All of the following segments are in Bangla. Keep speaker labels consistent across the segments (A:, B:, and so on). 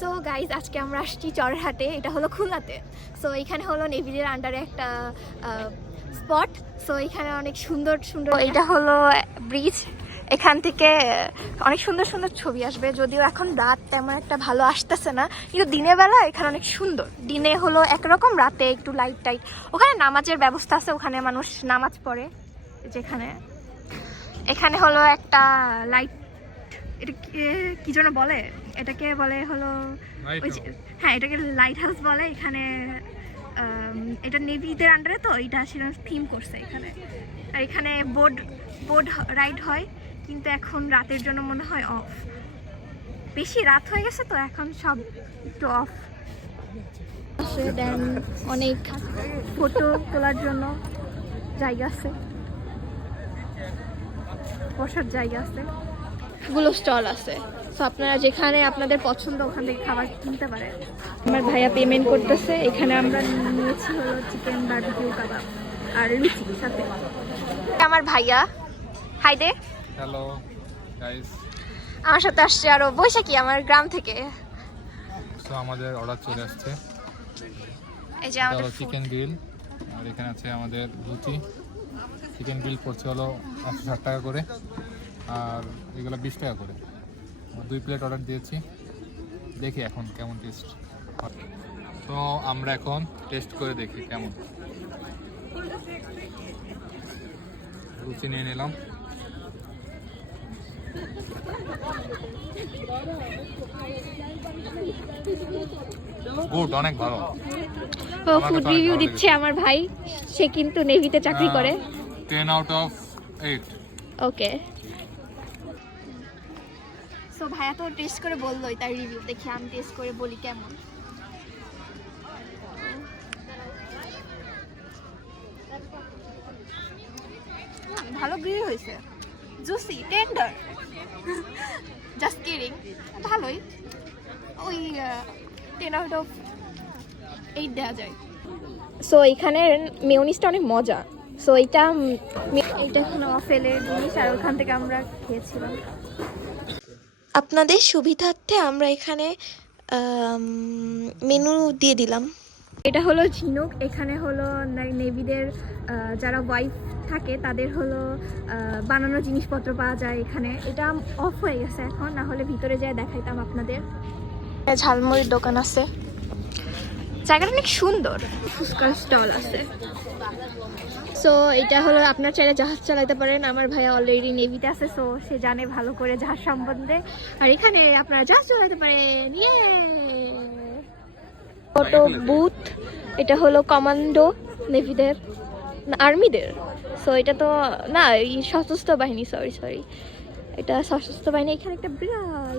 A: সো গাইজ আজকে আমরা আসছি চরহাটে, এটা হলো খুলনাতে। সো এখানে হলো নেভিলের আন্ডারে একটা স্পট সো এখানে অনেক সুন্দর সুন্দর এটা হলো ব্রিজ এখান থেকে অনেক সুন্দর সুন্দর ছবি আসবে। যদিও এখন রাত তেমন একটা ভালো আসতেছে না, কিন্তু দিনের বেলা এখানে অনেক সুন্দর। দিনে হলো একরকম, রাতে একটু লাইট টাইট ওখানে নামাজের ব্যবস্থা আছে, ওখানে মানুষ নামাজ পড়ে, যেখানে। এখানে হলো একটা লাইট এটা কি- কি যেন বলে? এটাকে বলে হলো ওই যে- হ্যাঁ এটাকে লাইট হাউস বলে। এখানে এটা নেভিদের আন্ডারে তো এটা ছিল থিম করছে এখানে। আর এখানে বোর্ড বোর্ড রাইড হয় কিন্তু এখন রাতের জন্য মনে হয় অফ বেশি রাত হয়ে গেছে তো এখন সব একটু অফ দেন অনেক ফটো তোলার জন্য জায়গা আছে। বসার জায়গা আছে। গুলো স্টল আছে। তো আপনারা যেখানে আপনাদের পছন্দ ওখান থেকে খাবার কিনতে পারেন। আমার ভাইয়া পেমেন্ট করতেছে। এখানে আমরা নিয়েছি হলো চিকেন বারবিকিউ কাবাব আর লুচি সাথে। আমার ভাইয়া। হাই দে
B: হ্যালো গাইস
A: আমার সাথে আসছে আরও। বৈশাখী আমার গ্রাম থেকে?
B: সো আমাদের অর্ডার চলে আসছে।
A: এই যে আমাদের
B: চিকেন গ্রিল আর এখানে আছে আমাদের লুচি। চিকেন গ্রিল পড়ছে হলো একশো ষাট টাকা করে। আর এগুলো বিশ টাকা করে। দুই প্লেট অর্ডার দিয়েছি। দেখি এখন কেমন টেস্ট তো আমরা এখন টেস্ট করে দেখি কেমন। লুচি নিয়ে নিলাম। গুড অনেক ভালো।
A: ফুড রিভিউ দিচ্ছে আমার ভাই। সে কিন্তু নেভিতে চাকরি করে।
B: Ten out of eight
A: okay so ভাইয়া তো টেস্ট করে বললোই তার রিভিউ দেখি আমি টেস্ট করে বলি কেমন। ভালো গ্রিল হয়েছে। জুসি টেন্ডার জাস্ট কিডিং ভালোই। ওই টেন আউট অফ এইট দেওয়া যায়। সো এখানের মেয়নিসটা অনেক মজা। সো মে- এটা এখানে অফেলের জিনিস আর ওখান থেকে আমরা খেয়েছিলাম।
C: আপনাদের সুবিধার্থে আমরা এখানে মেনু দিয়ে দিলাম।
A: এটা হলো ঝিনুক এখানে হলো নেভিদের যারা ওয়াইফ থাকে তাদের হলো বানানো জিনিসপত্র পাওয়া যায় এখানে। এটা অফ হয়ে গেছে এখন না হলে ভিতরে যায় দেখাইতাম আপনাদের।
C: ঝালমুড়ির দোকান আছে।
A: জায়গাটা অনেক সুন্দর। ফুচকার স্টল আছে। সো এটা হলো আপনার চাইলে জাহাজ চালাতে পারেন। আমার ভাইয়া অলরেডি নেভিতে আছে সো সে জানে ভালো করে জাহাজ সম্বন্ধে। আর এখানে আপনারা জাহাজ চালাতে পারেন। ইয়ে ফটো বুথ এটা হলো কমান্ডো নেভিদের আর্মিদের সো এটা তো, না, এই সশস্ত্র বাহিনী সরি সরি এটা সশস্ত্র বাহিনী, এখানে একটা বিড়াল।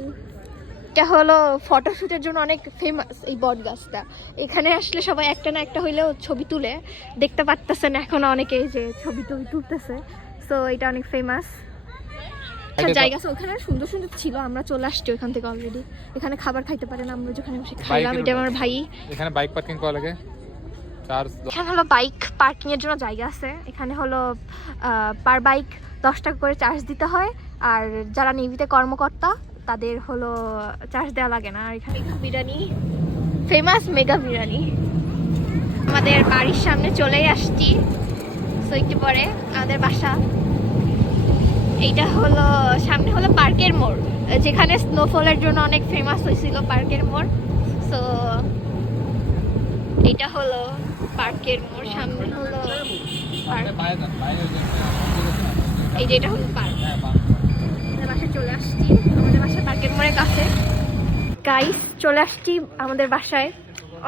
A: এটা হলো ফটোশুটের জন্য অনেক ফেমাস এই বট গাছটা। এখানে আসলে সবাই একটা না একটা হইলেও ছবি তুলে। দেখতে পারতেছেন এখন অনেকেই যে ছবি টবি তুলতেছে। সো এটা অনেক ফেমাস জায়গা আছে ওখানে। সুন্দর সুন্দর ছিল আমরা চলে আসছি ওখান থেকে অলরেডি এখানে খাবার খাইতে পারেন আমরা যেখানে বসে খাইলাম এটা আমার ভাই।
B: এখানে বাইক পার্কিং করা লাগে।
A: এখানে হলো বাইক পার্কিং এর জন্য জায়গা আছে। এখানে হলো পার বাইক দশ টাকা করে চার্জ দিতে হয়। আর যারা নেভিতে কর্মকর্তা তাদের হলো চার্জ দেওয়া লাগে না আর এখানে বিরিয়ানি ফেমাস মেগা বিরিয়ানি। আমাদের বাড়ির সামনে চলেই আসছি তো একটু পরে আমাদের বাসা। এইটা হলো সামনে হলো পার্কের মোড় যেখানে স্নোফলের জন্য অনেক ফেমাস হয়েছিল পার্কের মোড়। সো এটা হলো পার্কের মোড় সামনে হলো পার্ক। এই যে এটা হলো পার্ক আমাদের বাসায় চলে আসছি আমাদের বাসা পার্কের মোড়ের কাছে গাইস চলে আসছি আমাদের বাসায়।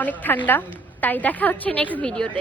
A: অনেক ঠান্ডা তাই দেখা হচ্ছে নেক্সট ভিডিওতে